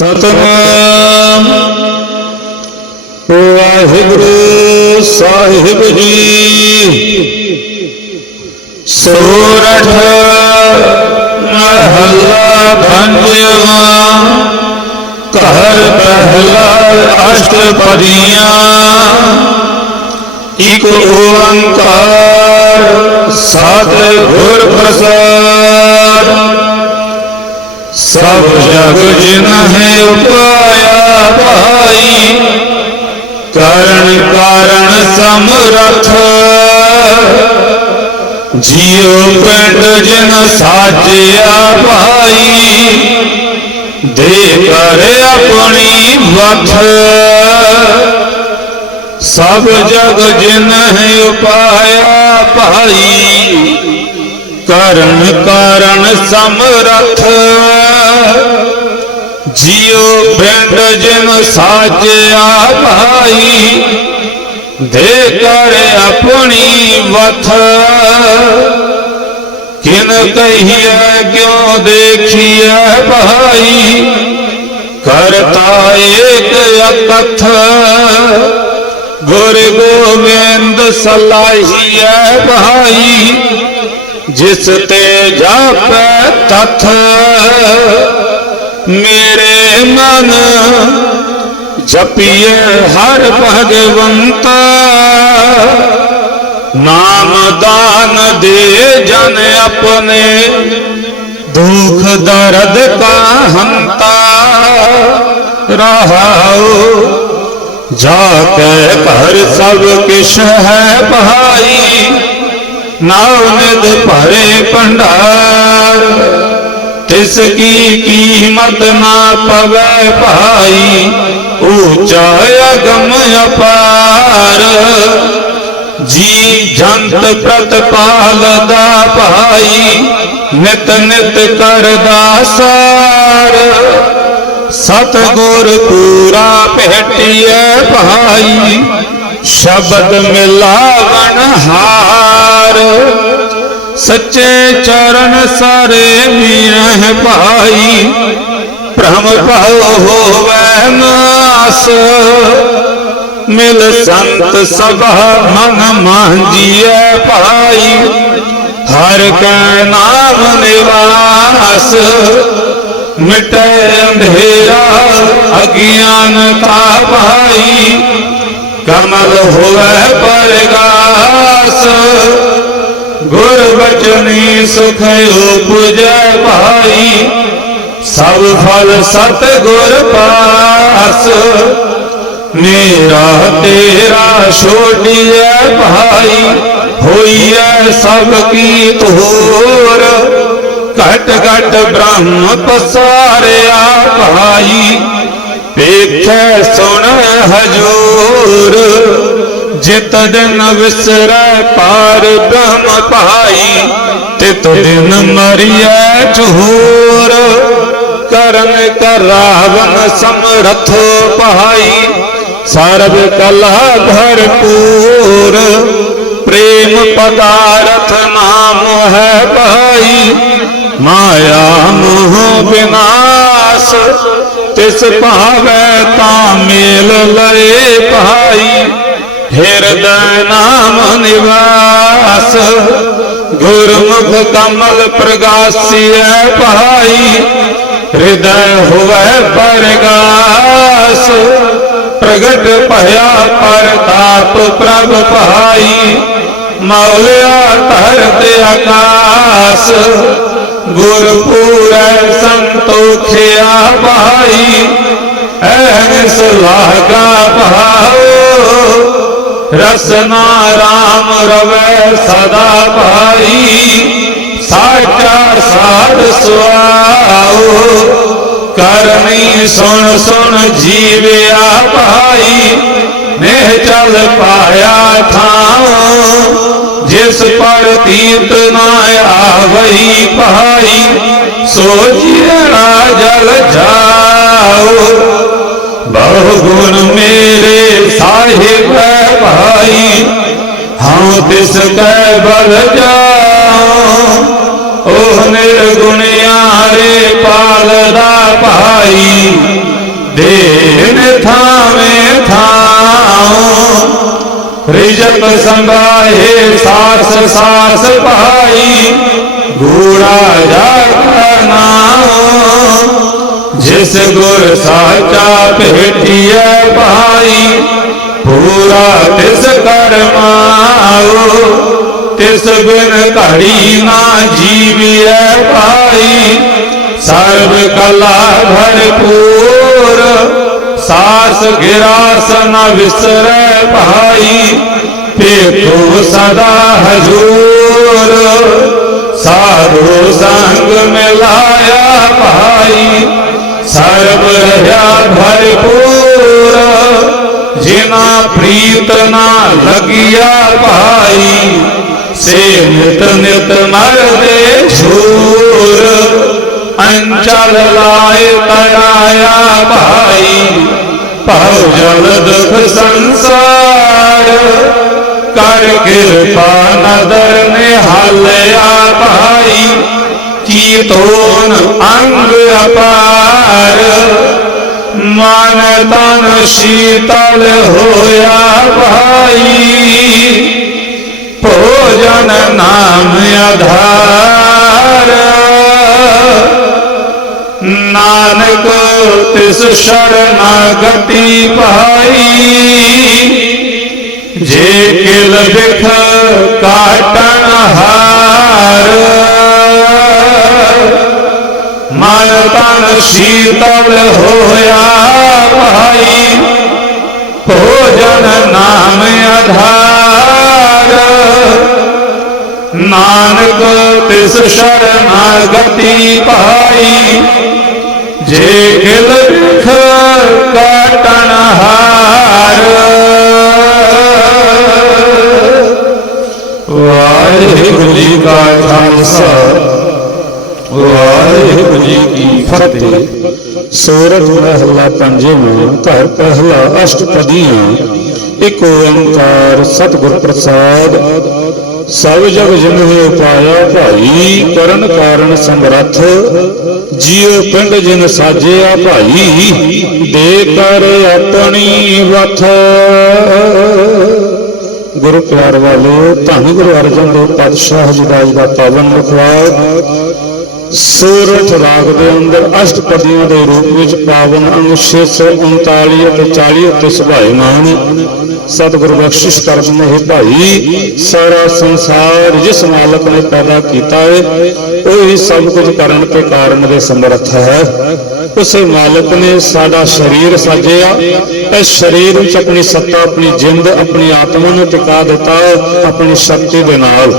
ਸਤਨਾਮ। ਵਾਹਿਗੁਰੂ ਸਾਹਿਬ ਜੀ। ਸੋਰਠ ਮਹੱਲਾ ਪੰਜਵਾਂ ਘਰ ਪਹਿਲਾ ਅਸ਼ਟਪਦੀਆਂ, ਇਕ ਓੰਕਾਰ ਸਤ ਗੁਰ ਪ੍ਰਸਾਦ। ਸਭ ਜਗ ਜਿਨ ਉਪਾਇਆ ਭਾਈ, ਕਰਨ ਕਾਰਨ ਸਮਰਥ ਜੀਉ ਪਿੰਡ ਜਿਨ ਸਾਜਿਆ ਭਾਈ, ਦੇ ਕਰ ਆਪਣੀ ਵਖ ਸਭ ਜਗ ਜਿਨ ਉਪਾਇਆ ਭਾਈ, ਕਰਨ ਕਾਰਨ ਸਮਰਥ ਜੀਉ ਪਿੰਡ ਜਿਨ ਸਾਜਿਆ ਭਾਈ, ਦੇ ਕਰ ਆਪਣੀ ਵਥ। ਕਿਨ ਕਹੀਏ ਕਿਉ ਦੇਖੀਏ ਭਾਈ, ਕਰਤਾ ਏਕ ਅਕਥ। ਗੁਰ ਗੋਬਿੰਦ ਸਲਾਹੀਐ ਭਾਈ, ਜਿਸ ਤੇ ਜਾਪੈ ਤਥ। ਮੇਰੇ ਮਨ ਜਪੀਏ ਹਰ ਭਗਵੰਤਾ। ਨਾਮ ਦਾਨ ਦੇ ਜਨ ਆਪਣੇ, ਦੁਖ ਦਰਦ ਕਾ ਹੰਤਾ ਰਹਾਉ ਜਾ ਕੇ ਘਰ ਸਭ ਕਿਛ ਹੈ ਭਾਈ। ਨਾਉ ਨਿਧ ਭਰੇ ਭੰਡਾਰ। ਤਿਸ ਕੀ ਕੀਮਤ ਨਾ ਪਵੇ ਭਾਈ ਊਚਾ ਅਗਮ ਅਪਾਰ। ਜੀ ਜੰਤ ਪ੍ਰਤਪਾਲ ਦਾ ਭਾਈ, ਨਿਤ ਨਿਤ ਕਰਦਾ ਸਾਰ। ਸਤ ਗੁਰ ਪੂਰਾ ਭੇਟਿਐ ਭਾਈ, ਸ਼ਬਦ ਮਿਲਾਵਣ ਹਾਰ। ਸੱਚੇ ਚਰਨ ਸਾਰੇ ਮੀਰਹਿ ਭਾਈ, ਭ੍ਰਮ ਭਉ ਹੋਵੈ ਨਾਸ। ਮਿਲ ਸੰਤ ਸਭਾ ਮਨ ਮਾਂਜੀਐ ਭਾਈ, ਹਰ ਕੈ ਨਾਮ ਨਿਵਾਸ। ਮਿਟੈ ਅੰਧੇਰਾ ਅਗਿਆਨਤਾ ਭਾਈ, ਕਮਲ ਹੋਵੇ ਪਰਗਾਸ। ਗੁਰ ਬਚਨੀ ਸੁਖ ਉਪਜੈ ਭਾਈ। ਸਭ ਫਲ ਸਤ ਗੁਰ ਪਾਸ। ਮੇਰਾ ਤੇਰਾ ਛੋੜੀਐ ਭਾਈ। ਹੋਈਐ ਸਭ ਕੀ ਤੋਰ ਘਟ ਘਟ ਬ੍ਰਹਮ ਪਸਾਰਿਆ ਭਾਈ। ਵੇਖੈ ਸੁਣ ਹਜੂਰ। ਜਿਤ ਦਿਨ ਵਿਸਰੈ ਪਾਰ ਬ੍ਰਹਮ ਭਾਈ ਤਿਤ ਦਿਨ ਮਰੀਐ ਝੂਰ। ਕਰਨ ਕਰ ਰਾਵਨ ਸਮਰਥ ਭਾਈ, ਸਰਬ ਕਲਾ ਭਰਪੂਰ। ਪ੍ਰੇਮ ਪਦਾਰਥ ਨਾਮ ਹੈ ਭਾਈ, ਮਾਇਆ ਮੋਹ ਵਿਨਾਸ਼। ਤਿਸ ਭਾਵੈ ਤਾਂ ਮੇਲ ਲਏ ਭਾਈ। ਹਿਰਦੈ ਨਾਮ ਨਿਵਾਸ, ਗੁਰਮੁਖ ਕਮਲ ਪ੍ਰਗਾਸੀਐ ਭਾਈ, ਹਿਰਦੈ ਹੋਵੈ ਪਰਗਾਸ ਪ੍ਰਗਟ ਭਇਆ ਪਰਤਾਪ ਪ੍ਰਭ ਭਾਈ, ਮੌਲਿਆ ਧਰਤ ਆਕਾਸ। ਗੁਰ ਸੰਤੋਖਿਆ ਭਾਈ ਐਸ ਲਾਗਾ ਭਾਉ ਰਸਨਾ ਰਾਮ ਰਵੈ ਸਦਾ ਭਾਈ, ਸਾਚਾ ਸਾਧ ਸੁਆਉ। ਕਰਨੀ ਸੁਣ ਸੁਣ ਜੀਵਿਆ ਭਾਈ ਨੇ ਚਲ ਪਾਇਆ ਥਾਉ ਜਿਸ ਪਰ ਤੀਤ ਨਾ ਆਵਈ ਭਾਈ, ਸੋਚਿਆ ਜਲ ਜਾਉ। ਬਹੁ ਗੁਣ ਮੇਰੇ ਸਾਹਿਬ ਭਾਈ, ਹਉ ਤਿਸ ਕੈ ਬਲ ਜਾਉ। ਉਹ ਨਿਰਗੁਣਿਆਰੇ ਪਾਲਦਾ ਭਾਈ ਬਿਨ ਥਾਵੇਂ ਥਾਉ। ਰਿਜਕ ਸੰਭਾਏ ਸਾਸ ਸਾਸ ਭਾਈ, ਗੂੜਾ ਜਾਗਾ ਨਾਮ ਜਿਸ ਗੁਰ ਸਾਚਾ ਭੇਟਿਐ ਭਾਈ, ਪੂਰਾ ਤਿਸ ਕਰਮਾਉ, ਤਿਸ ਬਿਨ ਘੜੀ ਨਾ ਜੀਵਿਐ ਭਾਈ। ਸਰਬ ਕਲਾ ਭਰਪੂਰ, ਸਾਸ ਗਿਰਾਸ ਨ ਵਿਸਰੈ ਭਾਈ। ਪੇਖੋ ਸਦਾ ਹਜੂਰ, ਸਾਧੂ ਸੰਗ ਮਿਲਾਇਆ ਸਰਬ ਭਰਪੂਰ ਜਿਨਾ ਪ੍ਰੀਤ ਨਾ ਲਗਿਆ ਭਾਈ, ਸੇ ਨਿਤ ਨਿਤ ਮਰਦੇ ਝੂਰ ਅੰਚਲ ਲਾਏ ਤੜਾਇਆ ਭਾਈ ਭਉ ਜਲ ਦੁਖ ਸੰਸਾਰ, ਕਰ ਕਿਰਪਾ ਨਦਰ ਨਿਹਾਲਿਆ ਭਾਈ, ਕੀ ਤੋਨ ਅੰਗ ਅਪਾਰ ਮਨ ਤਨ ਸ਼ੀਤਲ ਹੋਇਆ ਭਾਈ, ਭੋਜਨ ਨਾਮ ਆਧਾਰ। ਨਾਨਕ ਤਿਸ ਸ਼ਰਨਾਗਤੀ ਭਾਈ, ਜੇ ਕਿਲ ਬਿਖ ਕਾਟਣ ਹਾਰ। ਮਨ ਤਨ ਸ਼ੀਤਲ ਹੋਇਆ ਭਾਈ। ਭੋਜਨ ਨਾਮ ਆਧਾਰ। ਨਾਨਕ ਤਿਸ ਸ਼ਰਨਾਗਤੀ ਪਾਈ। ਜੇ ਗਿਲ ਬਿਖ ਕਾਟਣ ਹਾਰ। ਵਾਹਿਗੁਰੂ ਜੀ ਕਾ ਖਾਲਸਾ। ਵਾਹਿਗੁਰੂ ਜੀ ਕੀ ਫਤਿਹ। ਸੂਰਤ ਮਹਲਾ ਪੰਜਵਾਂ ਘਰ ਪਹਿਲਾ ਅਸ਼ਟਪਦੀਆਂ, ਇੱਕ ਓੰਕਾਰ ਸਤਿਗੁਰ ਪ੍ਰਸਾਦ। ਸਭ ਜਗ ਜਨ ਹੋਇ ਭਾਈ, ਕਰਨ ਕਾਰਨ ਸਮਰੱਥ ਜੀਉ ਪਿੰਡ ਜਿਨ ਸਾਜਿਆ ਭਾਈ, ਦੇ ਕਰ ਆਪਣੀ ਵਥ। ਗੁਰੂ ਪਿਆਰ ਵਾਲੇ, ਧੰਨ ਗੁਰੂ ਅਰਜਨ ਦੇਵ ਪਾਤਸ਼ਾਹ ਜੀ ਦਾ ਦਾ ਪਾਵਨ ਮੁਖਵਾਕ ਸੂਰਠ ਰਾਗ ਦੇ ਅੰਦਰ ਅਸ਼ਟਪਦੀਆਂ ਦੇ ਰੂਪ ਵਿੱਚ ਪਾਵਨ ਅੰਗ 639 ਅਤੇ 40 ਉੱਤੇ ਸੁਭਾਇਮਾਨ ਸਤਿਗੁਰ ਬਖਸ਼ਿਸ਼ ਕਰਦੇ ਨੇ ਭਾਈ, ਸਾਰਾ ਸੰਸਾਰ ਜਿਸ ਮਾਲਕ ਨੇ ਪੈਦਾ ਕੀਤਾ ਹੈ ਉਹ ਹੀ ਸਭ ਕੁਝ ਕਰਨ ਤੇ ਕਾਰਨ ਦੇ ਸਮਰੱਥ ਹੈ। ਉਸ ਮਾਲਕ ਨੇ ਸਾਡਾ ਸਰੀਰ ਸਾਜਿਆ। ਇਸ ਸਰੀਰ ਵਿੱਚ ਆਪਣੀ ਸੱਤਾ, ਆਪਣੀ ਜਿੰਦ, ਆਪਣੀ ਆਤਮਾ ਨੂੰ ਟਿਕਾ ਦਿੱਤਾ ਆਪਣੀ ਸ਼ਕਤੀ ਦੇ ਨਾਲ।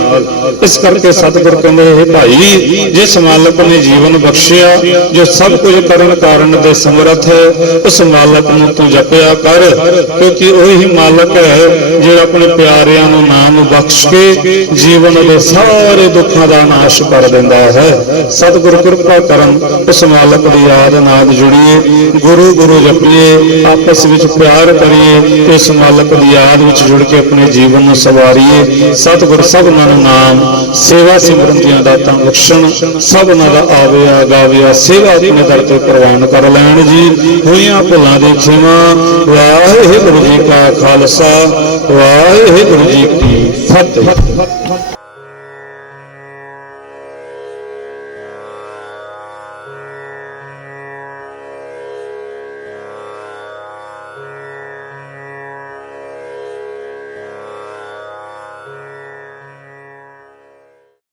ਇਸ ਕਰਕੇ ਸਤਿਗੁਰ ਕਹਿੰਦੇ ਇਹ ਭਾਈ, ਜਿਸ ਮਾਲਕ ਨੇ ਜੀਵਨ ਬਖਸ਼ਿਆ, ਜੋ ਸਭ ਕੁਝ ਕਰਨ ਕਾਰਨ ਦੇ ਸਮਰੱਥ ਹੈ, ਉਸ ਮਾਲਕ ਨੂੰ ਤੂੰ ਜਪਿਆ ਕਰ, ਕਿਉਂਕਿ ਉਹੀ ਮਾਲਕ ਹੈ ਜਿਹੜਾ ਆਪਣੇ ਪਿਆਰਿਆਂ ਨੂੰ ਨਾਮ ਬਖਸ਼ ਕੇ ਜੀਵਨ ਦੇ ਸਾਰੇ ਦੁੱਖਾਂ ਦਾ ਨਾਸ਼ ਕਰ ਦਿੰਦਾ ਹੈ। ਸਤਿਗੁਰ ਕਿਰਪਾ ਕਰਨ ਉਸ ਮਾਲਕ ਦੀ ਯਾਦ ਨਾਲ ਜੁੜੀਏ, ਗੁਰੂ ਗੁਰੂ ਜਪੀਏ ਆਪਸ ਵਿੱਚ ਪਿਆਰ ਕਰੀਏ ਤੇ ਇਸ ਮਾਲਕ ਦੀ ਯਾਦ ਵਿੱਚ ਜੁੜ ਕੇ ਆਪਣੇ ਜੀਵਨ ਨੂੰ ਸਵਾਰੀਏ। ਸਤਿਗੁਰ ਸਭਨਾਂ ਨੂੰ ਨਾਮ, ਸੇਵਾ ਸਿਮਰਨ ਦੀਆਂ ਦਾਤਾਂ ਬਖਸ਼ਣ ਸਭਨਾਂ ਦਾ ਆਵਿਆ ਗਾਵਿਆ ਸੇਵਾ ਆਪਣੇ ਦਰ ਤੇ ਪ੍ਰਵਾਨ ਕਰ ਲੈਣ ਜੀ। ਹੋਈਆਂ ਭੁੱਲਾਂ ਦੀ ਖਿਮਾ, ਵਾਹਿਗੁਰੂ ਜੀ ਕਾ ਖਾਲਸਾ, ਵਾਹਿਗੁਰੂ ਜੀ ਕੀ ਫਤਿਹ।